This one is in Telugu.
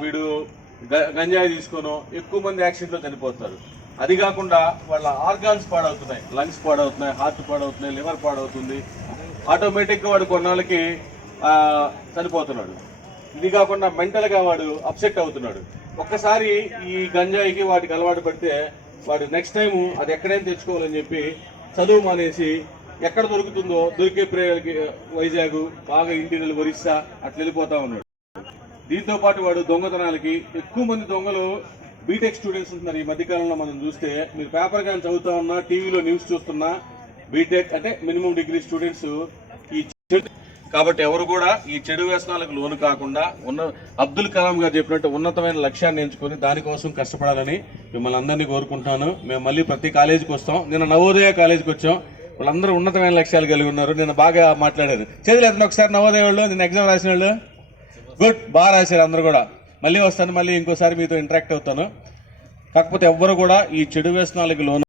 వీడు గ- గంజాయి తీసుకోను ఎక్కువ మంది యాక్సిడెంట్లో చనిపోతారు. అది కాకుండా వాళ్ళ ఆర్గాన్స్ పాడవుతున్నాయి. లంగ్స్ పాడవుతున్నాయి హార్ట్ పాడవుతున్నాయి లివర్ పాడవుతుంది. ఆటోమేటిక్గా వాడు కొన్నాళ్ళకి చనిపోతున్నాడు. ఇది కాకుండా మెంటల్గా వాడు అప్సెట్ అవుతున్నాడు. ఒక్కసారి ఈ గంజాయికి వాటికి అలవాటు పడితే వాడు నెక్స్ట్ టైం అది ఎక్కడైనా తెచ్చుకోవాలని చెప్పి చదువు మానేసి ఎక్కడ దొరుకుతుందో దొరికే ప్రేయర్కి వైజాగ్ బాగా ఇంటీరియల్ ఒరిస్సా అట్లా వెళ్ళిపోతా ఉన్నాడు. దీంతో పాటు వాడు దొంగతనాలకి ఎక్కువ మంది దొంగలు బీటెక్ స్టూడెంట్స్ ఉంటున్నారు. ఈ మధ్యకాలంలో మనం చూస్తే మీరు పేపర్ కానీ చదువుతా ఉన్నా టీవీలో న్యూస్ చూస్తున్నా బీటెక్ అంటే మినిమం డిగ్రీ స్టూడెంట్స్ ఈ చెడు కాబట్టి ఎవరు కూడా ఈ చెడు వ్యసనాలకు లోను కాకుండా ఉన్న అబ్దుల్ కలాం గారు చెప్పినట్టు ఉన్నతమైన లక్ష్యాన్ని ఎంచుకొని దానికోసం కష్టపడాలని మిమ్మల్ని అందరినీ కోరుకుంటున్నాను. మేము మళ్ళీ ప్రతి కాలేజీకి వస్తాం. నిన్న నవోదయ కాలేజీకి వచ్చాం. వాళ్ళందరూ ఉన్నతమైన లక్ష్యాలు కలిగి ఉన్నారు. నేను బాగా మాట్లాడారు. చేతులు ఎత్తండి ఒకసారి నవోదయ వాళ్ళు నేను ఎగ్జామ్ రాసిన వాళ్ళు. గుడ్. బాగా రాశారు అందరూ కూడా. మళ్ళీ వస్తాను మళ్ళీ ఇంకోసారి మీతో ఇంటరాక్ట్ అవుతాను. కాకపోతే ఎవ్వరు కూడా ఈ చెడు వ్యసనాలకి లోను